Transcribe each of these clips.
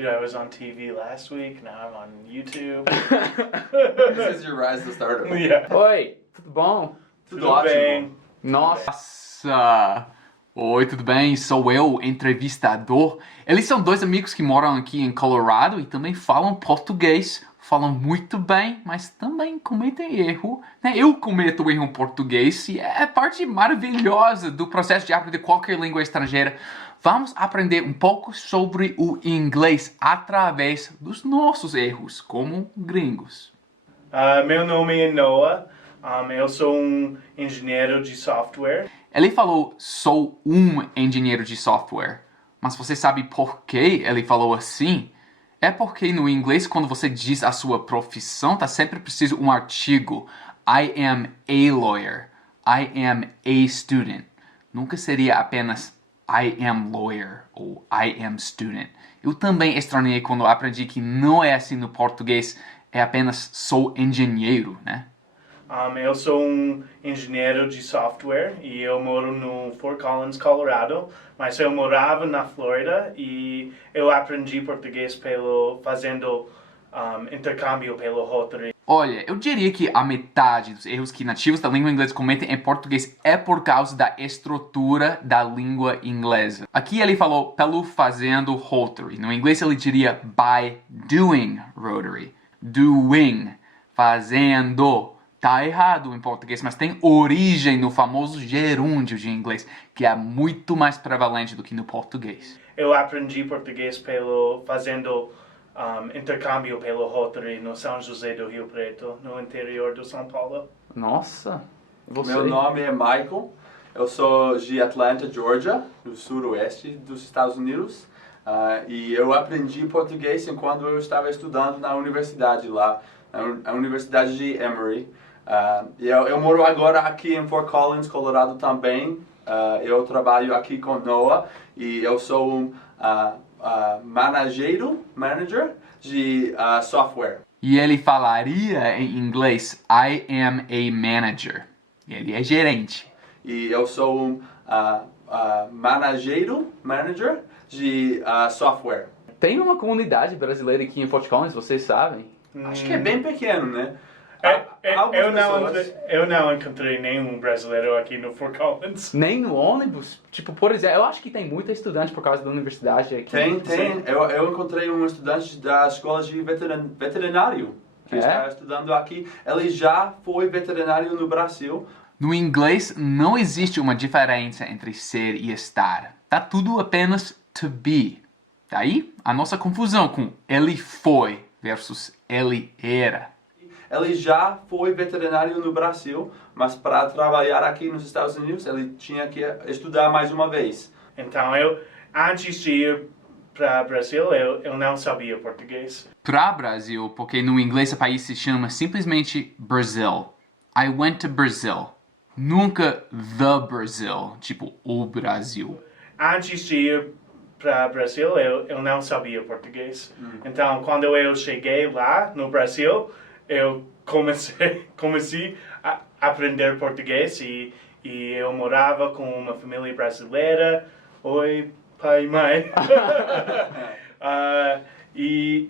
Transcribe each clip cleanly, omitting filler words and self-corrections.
Dude, I was on TV last week, now I'm on YouTube. This is your rise to stardom. Yeah. Oi, tudo bom? Tudo ótimo. bem. Nossa! Oi, tudo bem? Sou eu, entrevistador. Eles são dois amigos que moram aqui em Colorado e também falam português. Falam muito bem, mas também cometem erro, né? Eu cometo erro em português e é parte maravilhosa do processo de aprender qualquer língua estrangeira. Vamos aprender um pouco sobre o inglês através dos nossos erros, como gringos. Meu nome é Noah. Eu sou um engenheiro de software. Ele falou, sou um engenheiro de software. Mas você sabe por que ele falou assim? É porque no inglês, quando você diz a sua profissão, tá sempre preciso um artigo. I am a lawyer. I am a student. Nunca seria apenas I am lawyer ou I am student. Eu também estranhei quando aprendi que não é assim no português. É apenas sou engenheiro, né? Eu sou um engenheiro de software e eu moro no Fort Collins, Colorado, mas eu morava na Flórida e eu aprendi português fazendo intercâmbio pelo Rotary. Olha, eu diria que a metade dos erros que nativos da língua inglesa cometem em português é por causa da estrutura da língua inglesa. Aqui ele falou pelo fazendo Rotary. No inglês ele diria by doing Rotary. Doing, fazendo. Tá errado em português, mas tem origem no famoso gerúndio de inglês, que é muito mais prevalente do que no português. Eu aprendi português fazendo intercâmbio pelo Rotary no São José do Rio Preto, no interior do São Paulo. Nossa, você... Meu nome é Michael, eu sou de Atlanta, Georgia, do suroeste dos Estados Unidos. E eu aprendi português enquanto eu estava estudando na universidade lá, na Universidade de Emory. Eu moro agora aqui em Fort Collins, Colorado também. Eu trabalho aqui com Noah e eu sou um manager de software. E ele falaria em inglês, I am a manager. Ele é gerente. E eu sou um manager de software. Tem uma comunidade brasileira aqui em Fort Collins, vocês sabem? Acho que é bem pequeno, né? Eu não encontrei nenhum brasileiro aqui no Fort Collins. Nem no ônibus? Tipo, por exemplo, eu acho que tem muita estudante por causa da universidade aqui. Tem. Eu encontrei um estudante da escola de veterinário que está estudando aqui. Ele já foi veterinário no Brasil. No inglês não existe uma diferença entre ser e estar. Tá tudo apenas to be. Daí a nossa confusão com ele foi versus ele era. Ele já foi veterinário no Brasil, mas para trabalhar aqui nos Estados Unidos, ele tinha que estudar mais uma vez. Então, antes de ir para o Brasil, eu não sabia português. Para Brasil, porque no inglês o país se chama simplesmente Brazil. I went to Brazil. Nunca the Brazil, tipo o Brasil. Antes de ir para o Brasil, eu não sabia português. Então, quando eu cheguei lá no Brasil, eu comecei a aprender português e eu morava com uma família brasileira. Oi, pai e mãe. E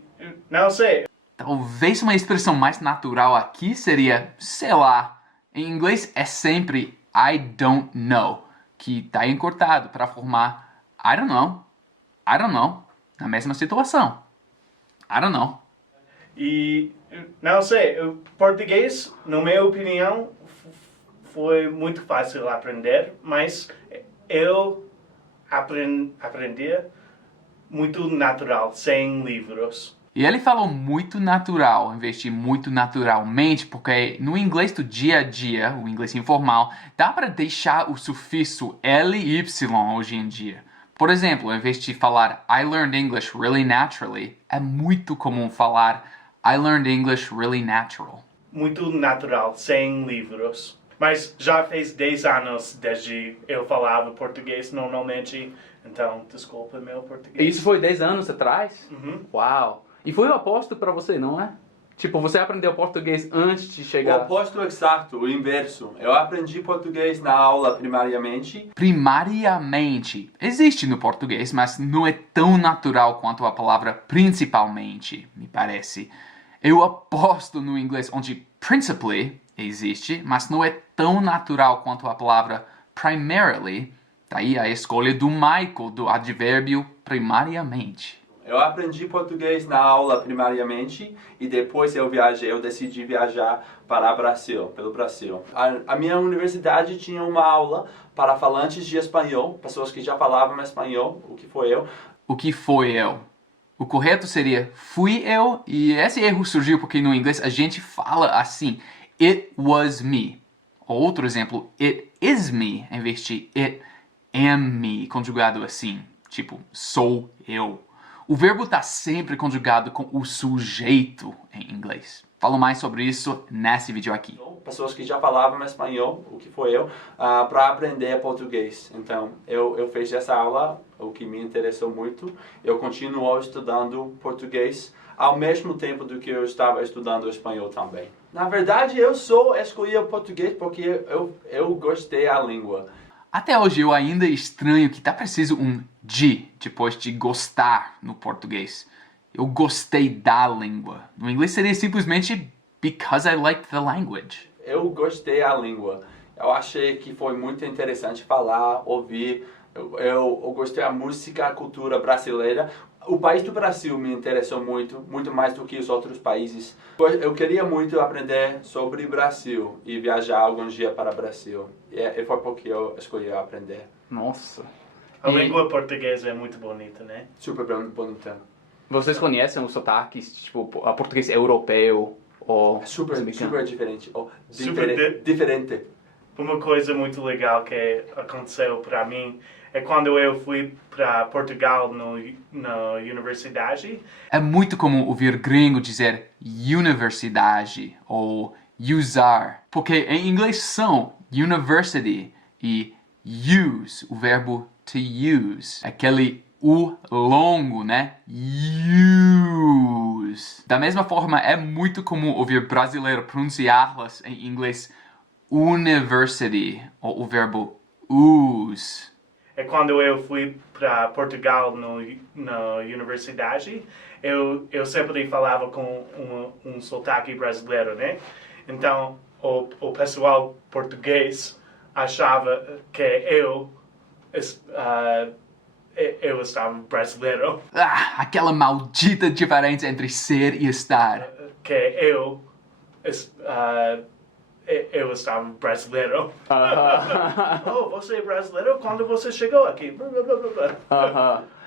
não sei. Talvez uma expressão mais natural aqui seria, sei lá. Em inglês é sempre I don't know, que está encurtado para formar I don't know, na mesma situação. I don't know. E não sei, o português, na minha opinião, foi muito fácil aprender, mas eu aprendi muito natural, sem livros. E ele falou muito natural, em vez de muito naturalmente, porque no inglês do dia a dia, o inglês informal, dá para deixar o sufixo ly hoje em dia. Por exemplo, em vez de falar I learned English really naturally, é muito comum falar I learned English really natural. Muito natural, sem livros. Mas já fez 10 anos desde eu falava português normalmente, então desculpa meu português. Isso foi 10 anos atrás? Uhum. Uau! E foi um aposto para você, não é? Tipo, você aprendeu português antes de O chegar... oposto exato, o inverso. Eu aprendi português na aula primariamente. Primariamente existe no português, mas não é tão natural quanto a palavra principalmente, me parece. Eu aposto no inglês onde principally existe, mas não é tão natural quanto a palavra primarily. Daí a escolha do Michael, do advérbio primariamente. Eu aprendi português na aula primariamente e depois eu decidi viajar para o Brasil, pelo Brasil. A minha universidade tinha uma aula para falantes de espanhol, pessoas que já falavam espanhol, o que foi eu. O que foi eu? O correto seria fui eu, e esse erro surgiu porque no inglês a gente fala assim, it was me. Outro exemplo, it is me, em vez de it am me, conjugado assim, tipo, sou eu. O verbo está sempre conjugado com o sujeito em inglês. Falo mais sobre isso nesse vídeo aqui. Pessoas que já falavam espanhol, o que foi eu, para aprender português. Então, eu fiz essa aula, o que me interessou muito. Eu continuo estudando português ao mesmo tempo do que eu estava estudando espanhol também. Na verdade, eu só escolhi o português porque eu gostei da língua. Até hoje eu ainda estranho que tá preciso um de depois de gostar no português. Eu gostei da língua. No inglês seria simplesmente because I liked the language. Eu gostei da língua. Eu achei que foi muito interessante falar, ouvir. Eu gostei da música, a cultura brasileira. O país do Brasil me interessou muito, muito mais do que os outros países. Eu queria muito aprender sobre o Brasil e viajar algum dia para o Brasil. E foi porque eu escolhi aprender. Nossa. A língua portuguesa é muito bonita, né? Super bonita. Vocês conhecem os sotaques, tipo, a português europeu ou Super diferente. Diferente. Uma coisa muito legal que aconteceu para mim é quando eu fui para Portugal na universidade. É muito comum ouvir gringo dizer universidade ou usar, porque em inglês são university e use, o verbo to use, aquele U longo, né? Use. Da mesma forma, é muito comum ouvir brasileiro pronunciá-las em inglês university, ou o verbo use. É quando eu fui para Portugal na universidade, eu sempre falava com um sotaque brasileiro, né? Então, o pessoal português achava que eu estava brasileiro. Aquela maldita diferença entre ser e estar. Que eu estava brasileiro. Oh, você é brasileiro? Quando você chegou aqui?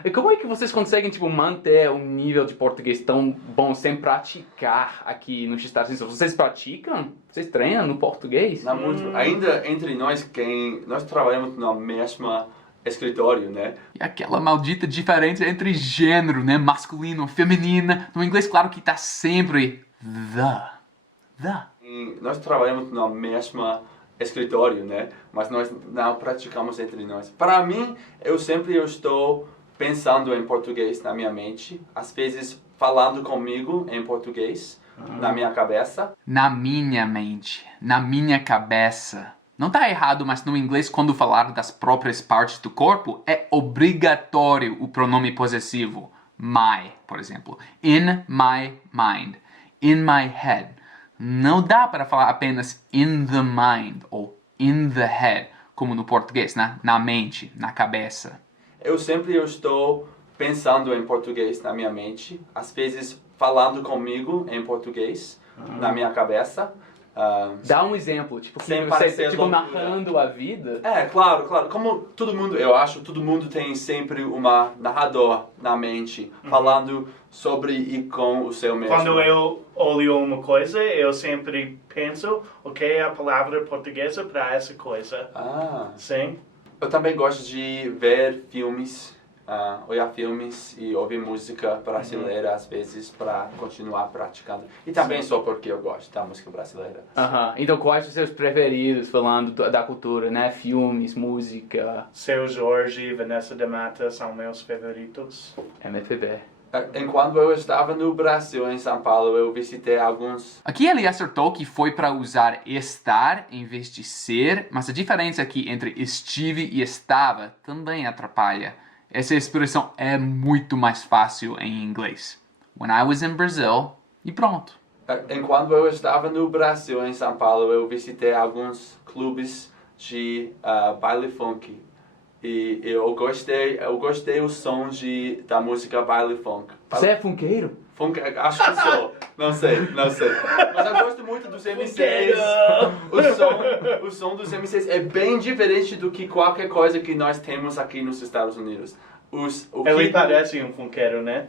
E como é que vocês conseguem, tipo, manter um nível de português tão bom sem praticar aqui nos Estados Unidos? Vocês praticam? Vocês treinam no português? Não muito. Ainda entre nós, nós trabalhamos no mesmo escritório, né? E aquela maldita diferença entre gênero, né? Masculino, feminina. No inglês, claro que tá sempre the. Nós trabalhamos no mesmo escritório, né? Mas nós não praticamos entre nós. Para mim, eu sempre estou pensando em português na minha mente, às vezes falando comigo em português na minha cabeça. Na minha mente, na minha cabeça. Não tá errado, mas no inglês, quando falar das próprias partes do corpo, é obrigatório o pronome possessivo. My, por exemplo. In my mind. In my head. Não dá para falar apenas in the mind ou in the head, como no português, né? Na mente, na cabeça. Eu sempre estou pensando em português na minha mente, às vezes falando comigo em português na minha cabeça. Dá um exemplo, tipo, que sem você parecer tipo, loucura. narrando a vida. É, claro. Como todo mundo, eu acho, todo mundo tem sempre uma narrador na mente, falando sobre e com o seu mesmo. Quando eu olho uma coisa, eu sempre penso o que é a palavra portuguesa para essa coisa. Sim? Eu também gosto de ver filmes, olhar filmes e ouvir música brasileira, às vezes, para continuar praticando. E também só porque eu gosto da música brasileira. Então, quais os seus preferidos, falando da cultura, né? Filmes, música... Seu Jorge e Vanessa da Mata são meus favoritos. MPB. Enquanto eu estava no Brasil, em São Paulo, eu visitei alguns... Aqui ele acertou que foi para usar estar em vez de ser, mas a diferença aqui entre estive e estava também atrapalha. Essa expressão é muito mais fácil em inglês. When I was in Brazil, e pronto. Enquanto eu estava no Brasil, em São Paulo, eu visitei alguns clubes de baile funk. E eu gostei o som da música baile funk. Você é funkeiro? Funk, acho que sou. Não sei. Mas eu gosto muito dos MCs. O som dos MCs é bem diferente do que qualquer coisa que nós temos aqui nos Estados Unidos. Ele parece um funkeiro, né?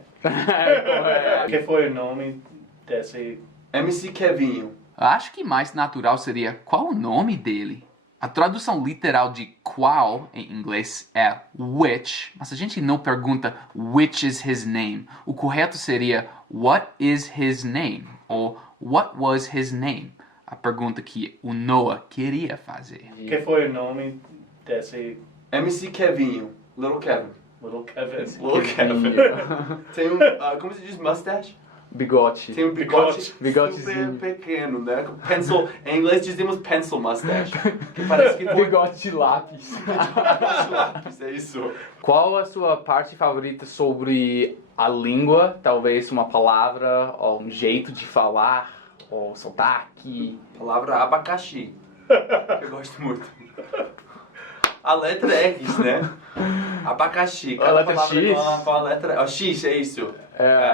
Que foi o nome desse... MC Kevinho. Acho que mais natural seria qual o nome dele. A tradução literal de qual em inglês é which, mas a gente não pergunta which is his name. O correto seria what is his name ou what was his name. A pergunta que o Noah queria fazer. Que foi o nome desse... MC Kevinho. Little Kevin. Little Kevin. Little Kevin. Tem como se diz mustache? Bigode. Tem um bigode Bigodezinho. super pequeno, né? Pencil, em inglês dizemos pencil mustache. Que parece que foi Bigode de lápis. lápis, é isso. Qual a sua parte favorita sobre a língua? Talvez uma palavra, ou um jeito de falar, ou sotaque. Palavra abacaxi. Eu gosto muito. A letra X, né? Abacaxi. A letra palavra X? Com a letra... X, é isso.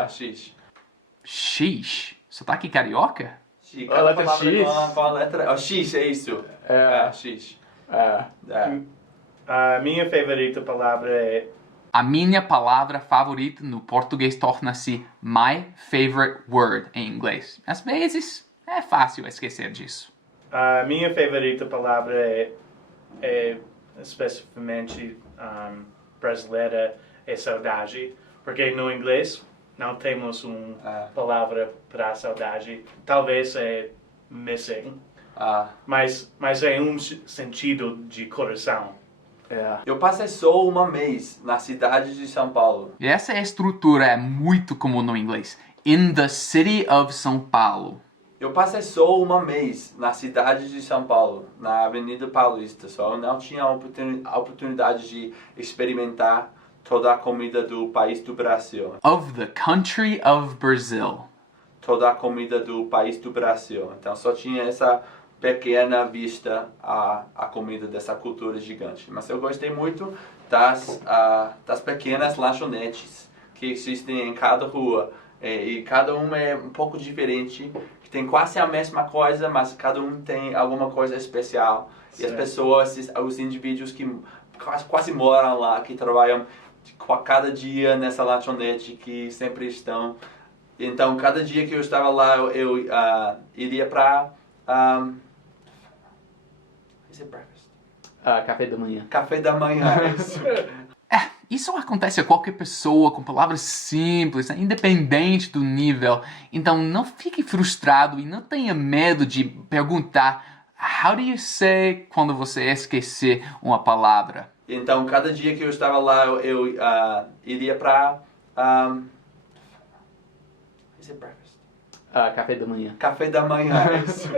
X. X. Sotaque carioca? X. A letra palavra X? Com a letra... X, é isso. X. A minha favorita palavra é... A minha palavra favorita no português torna-se my favorite word em inglês. Às vezes é fácil esquecer disso. A minha favorita palavra é especificamente brasileira, é saudade. Porque no inglês não temos uma palavra para saudade. Talvez é missing. Mas é um sentido de coração. Eu passei só um mês na cidade de São Paulo. E essa estrutura é muito comum no inglês. In the city of São Paulo. Eu passei só um mês na cidade de São Paulo, na Avenida Paulista. Só eu não tinha a oportunidade de experimentar toda a comida do país do Brasil. Of the country of Brazil. Toda a comida do país do Brasil. Então só tinha essa pequena vista a comida dessa cultura gigante. Mas eu gostei muito das pequenas lanchonetes que existem em cada rua. E cada uma é um pouco diferente, que tem quase a mesma coisa, mas cada um tem alguma coisa especial. Sim. E as pessoas, os indivíduos que quase moram lá, que trabalham cada dia nessa lanchonete, que sempre estão. Então, cada dia que eu estava lá, eu iria para... Is it breakfast? Café da manhã. Café da manhã, isso. Isso acontece a qualquer pessoa com palavras simples, né? Independente do nível. Então não fique frustrado e não tenha medo de perguntar how do you say quando você esquecer uma palavra. Então cada dia que eu estava lá eu iria para Is it breakfast? Café da manhã. Café da manhã, isso.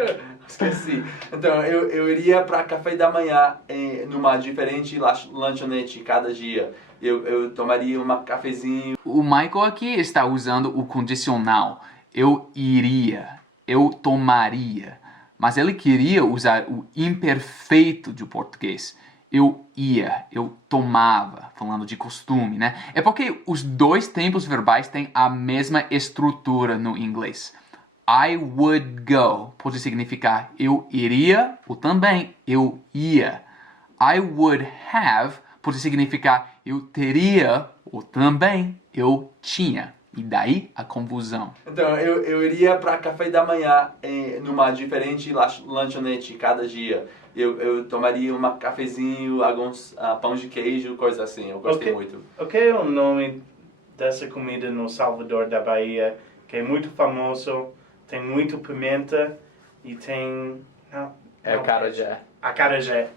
Esqueci. Então eu iria para café da manhã numa diferente lanchonete cada dia. Eu tomaria um cafezinho. O Michael aqui está usando o condicional. Eu iria, eu tomaria. Mas ele queria usar o imperfeito de português. Eu ia, eu tomava, falando de costume, né? É porque os dois tempos verbais têm a mesma estrutura no inglês. I would go pode significar eu iria ou também eu ia. I would have pode significar eu teria ou também eu tinha. E daí a confusão. Então eu iria para café da manhã numa diferente lanchonete cada dia. Eu tomaria um cafezinho, alguns pão de queijo, coisa assim. Eu gostei muito. O que é o nome dessa comida no Salvador da Bahia que é muito famoso? Tem muito pimenta e tem... Acarajé. Acarajé.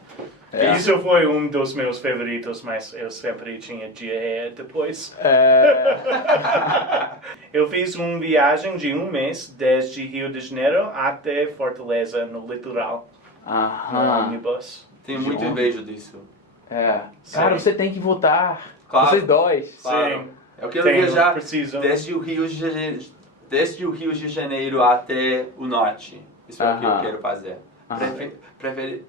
Isso foi um dos meus favoritos, mas eu sempre tinha diarreia depois. Eu fiz uma viagem de um mês, desde Rio de Janeiro até Fortaleza, no litoral, no ônibus. Tenho muito inveja disso. Sim. Cara, você tem que voltar. Claro. Vocês dois. Claro. Sim. Eu quero Tenho, viajar preciso. desde o Rio de Janeiro até o norte. Isso é o que eu quero fazer.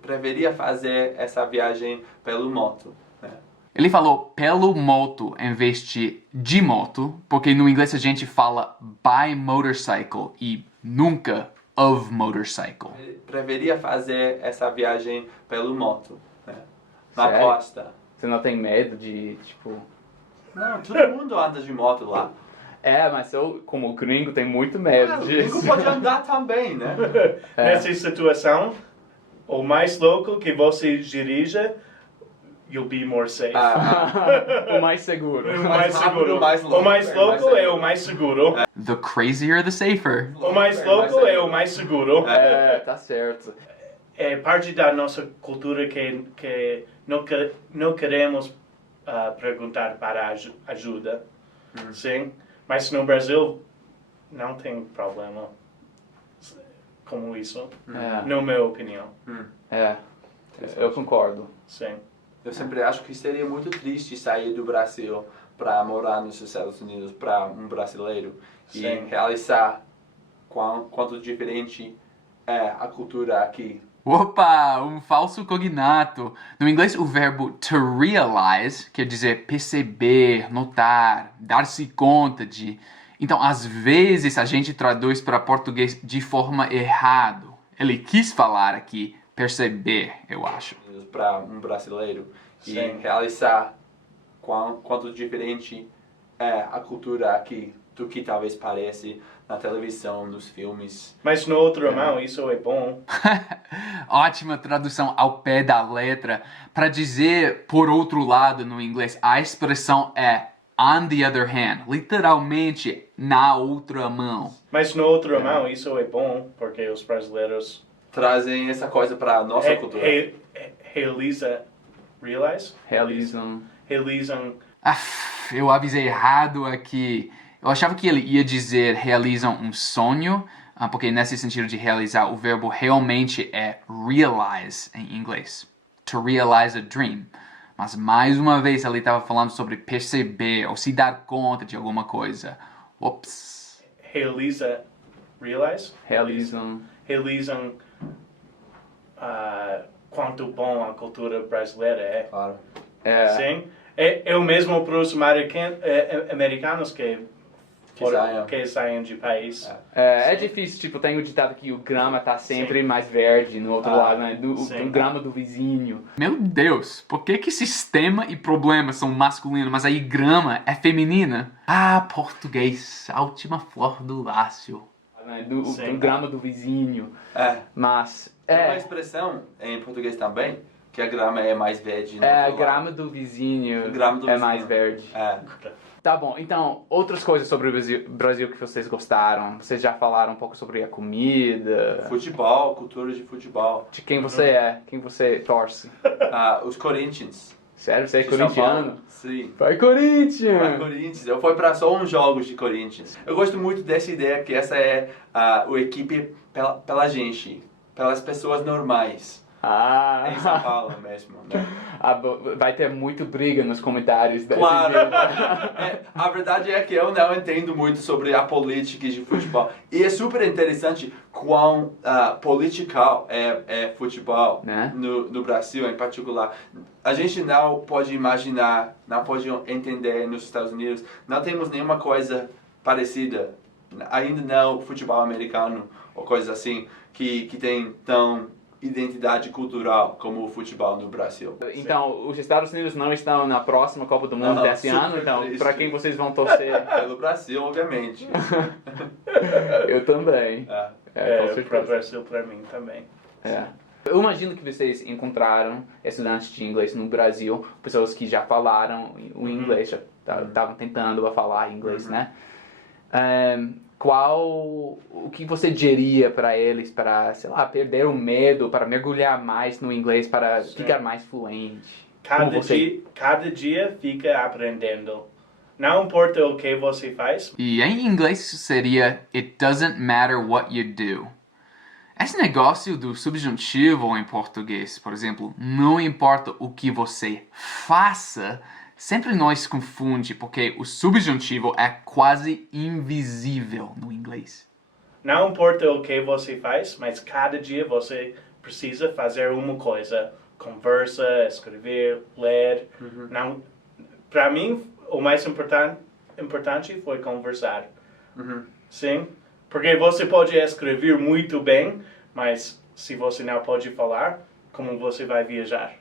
Preferia fazer essa viagem pelo moto. Né? Ele falou pelo moto em vez de moto, porque no inglês a gente fala by motorcycle e nunca of motorcycle. Preferia fazer essa viagem pelo moto. Né? Na Sério? costa. Você não tem medo de, tipo... Não, todo mundo anda de moto lá. Mas eu, como gringo, tenho muito medo O disso. gringo pode andar também, né? Nessa situação, o mais louco que você dirija, you'll be more safe. O mais seguro. O mais rápido, seguro. o mais louco. O mais É, louco mais é o mais seguro. The crazier, the safer. O mais louco é o mais seguro. Tá certo. É parte da nossa cultura que não queremos perguntar para ajuda. Sim. Mas no Brasil não tem problema como isso, na minha opinião. Eu concordo. Sim. Eu sempre acho que seria muito triste sair do Brasil para morar nos Estados Unidos para um brasileiro e Sim. realizar quanto diferente é a cultura aqui. Opa, um falso cognato. No inglês, o verbo to realize quer dizer perceber, notar, dar-se conta de. Então, às vezes, a gente traduz para português de forma errada. Ele quis falar aqui perceber, eu acho. Para um brasileiro e Sim. realizar quanto diferente é a cultura aqui do que talvez parece na televisão, nos filmes. Mas no outro mão, isso é bom. Ótima tradução ao pé da letra. Para dizer por outro lado no inglês, a expressão é on the other hand, literalmente na outra mão. Mas no outro mão, isso é bom, porque os brasileiros Trazem essa coisa para a nossa cultura. Realizam. realizam. Eu avisei errado aqui. Eu achava que ele ia dizer realizam um sonho, porque nesse sentido de realizar, o verbo realmente é realize em inglês. To realize a dream. Mas mais uma vez ele estava falando sobre perceber ou se dar conta de alguma coisa. Ops. Realizam. Realizam quanto bom a cultura brasileira é. Claro. Sim. Eu mesmo para os americanos que saem de país. É difícil, tipo, tem o ditado que o grama tá sempre mais verde no outro lado, né? Do grama do vizinho. Meu Deus, por que sistema e problema são masculinos, mas aí grama é feminina? Português, a última flor do lácio. Né? Do grama do vizinho. Mas... Tem uma expressão em português também, que a grama é mais verde. A grama do vizinho é mais verde. Tá bom, então, outras coisas sobre o Brasil que vocês gostaram? Vocês já falaram um pouco sobre a comida? Futebol, cultura de futebol. De quem você é? Quem você torce? Os Corinthians. Sério? Você é De São Paulo. corintiano? Sim. Vai Corinthians! Vai Corinthians. Eu fui para só uns jogos de Corinthians. Eu gosto muito dessa ideia que essa é a equipe pela gente, pelas pessoas normais. Em São Paulo mesmo, né? Vai ter muito briga nos comentários desse Claro. vídeo. A verdade é que eu não entendo muito sobre a política de futebol. E é super interessante quão political é futebol, Né? no Brasil em particular. A gente não pode imaginar, não pode entender nos Estados Unidos. Não temos nenhuma coisa parecida. Ainda não futebol americano ou coisas assim que tem tão identidade cultural como o futebol no Brasil. Então, os Estados Unidos não estão na próxima Copa do Mundo Não, desse super ano, então, triste. para quem vocês vão torcer? Pelo Brasil, obviamente. Eu também. Com Para o certeza. Brasil, para mim também. Eu imagino que vocês encontraram estudantes de inglês no Brasil, pessoas que já falaram o inglês, já estavam tentando falar inglês, né? O que você diria para eles para, sei lá, perder o medo, para mergulhar mais no inglês, para ficar mais fluente? Cada dia fica aprendendo. Não importa o que você faz. E em inglês isso seria It doesn't matter what you do. Esse negócio do subjuntivo em português, por exemplo, não importa o que você faça, sempre nos confunde, porque o subjuntivo é quase invisível no inglês. Não importa o que você faz, mas cada dia você precisa fazer uma coisa. Conversa, escrever, ler. Para mim, o mais importante foi conversar. Sim, porque você pode escrever muito bem, mas se você não pode falar, como você vai viajar?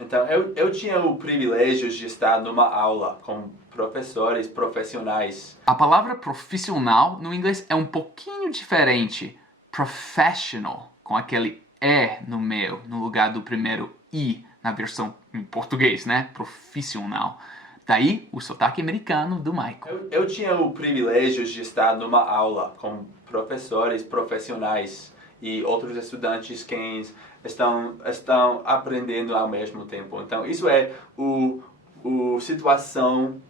Então, eu tinha o privilégio de estar numa aula com professores profissionais. A palavra profissional no inglês é um pouquinho diferente. Professional, com aquele E no meio, no lugar do primeiro I na versão em português, né? Profissional. Daí o sotaque americano do Michael. Eu tinha o privilégio de estar numa aula com professores profissionais e outros estudantes que estão aprendendo ao mesmo tempo. Então, isso é a situação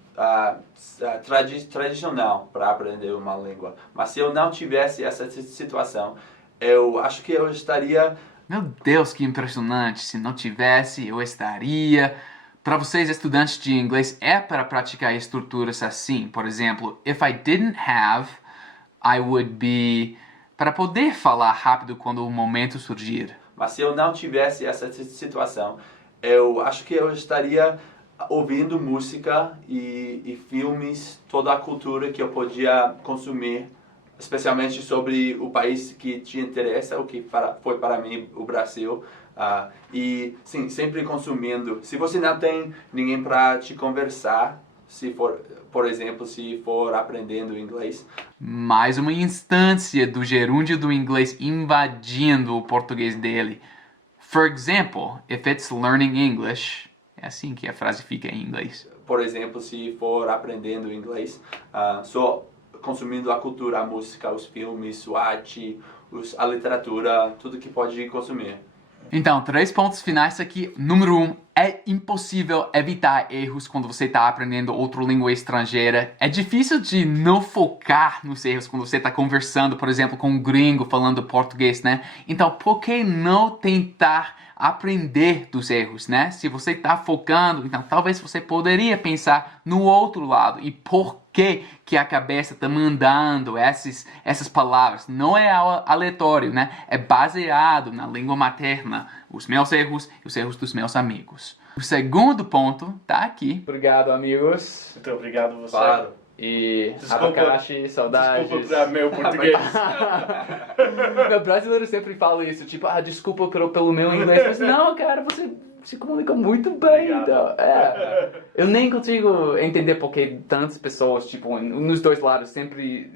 tradicional para aprender uma língua. Mas se eu não tivesse essa situação, eu acho que eu estaria... Meu Deus, que impressionante! Se não tivesse, eu estaria... Para vocês, estudantes de inglês, é para praticar estruturas assim. Por exemplo, if I didn't have, I would be... Para poder falar rápido quando o momento surgir. Mas se eu não tivesse essa situação, eu acho que eu estaria ouvindo música e filmes, toda a cultura que eu podia consumir, especialmente sobre o país que te interessa, o que foi para mim o Brasil. E sim, sempre consumindo. Se você não tem ninguém para te conversar, se for, por exemplo, se for aprendendo inglês. Mais uma instância do gerúndio do inglês invadindo o português dele. For example, if it's learning English, é assim que a frase fica em inglês. Por exemplo, se for aprendendo inglês, só consumindo a cultura, a música, os filmes, a arte, a literatura, tudo que pode consumir. Então, 3 pontos finais aqui. Número 1, é impossível evitar erros quando você está aprendendo outra língua estrangeira. É difícil de não focar nos erros quando você está conversando, por exemplo, com um gringo falando português, né? Então, por que não tentar aprender dos erros, né? Se você está focando, então talvez você poderia pensar no outro lado e por que a cabeça está mandando essas palavras. Não é aleatório, né? É baseado na língua materna. Os meus erros e os erros dos meus amigos. O segundo ponto tá aqui. Obrigado, amigos. Muito obrigado a você. Claro. E Desculpa, abacaxi, saudades. Desculpa para meu português. Meu brasileiro sempre fala isso, tipo, desculpa pelo meu inglês. Mas não, cara, você se comunica muito bem. Então, eu nem consigo entender porque tantas pessoas, tipo, nos dois lados, sempre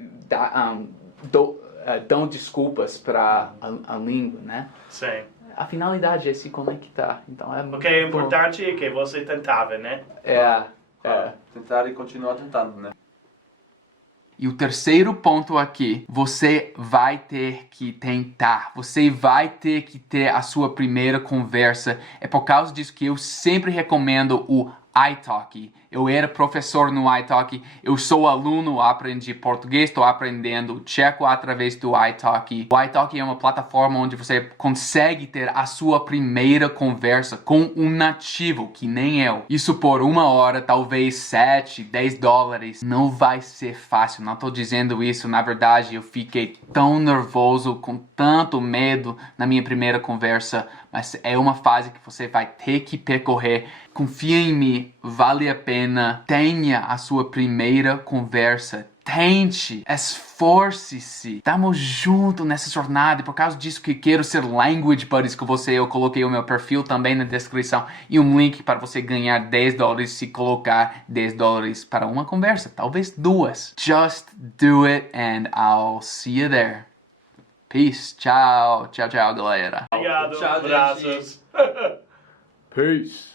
dão desculpas para a língua, né? Sim. A finalidade é se conectar. Então O que é importante é que você tentava, né? Tentar e continuar tentando, né? E o terceiro ponto aqui, você vai ter que tentar, você vai ter que ter a sua primeira conversa. É por causa disso que eu sempre recomendo o iTalki. Eu era professor no iTalki, eu sou aluno, aprendi português, estou aprendendo tcheco através do iTalki. O iTalki é uma plataforma onde você consegue ter a sua primeira conversa com um nativo, que nem eu. Isso por 1 hora, talvez 7, 10 dólares. Não vai ser fácil, não estou dizendo isso. Na verdade, eu fiquei tão nervoso, com tanto medo na minha primeira conversa, mas é uma fase que você vai ter que percorrer. Confia em mim, vale a pena. Tenha a sua primeira conversa. Tente, esforce-se. Estamos juntos nessa jornada e por causa disso que quero ser Language Buddies com você. Eu coloquei o meu perfil também na descrição e um link para você ganhar 10 dólares se colocar 10 dólares para uma conversa, talvez 2. Just do it and I'll see you there. Peace. Tchau. Tchau, tchau, galera. Obrigado. Tchau, Abraços. Peace.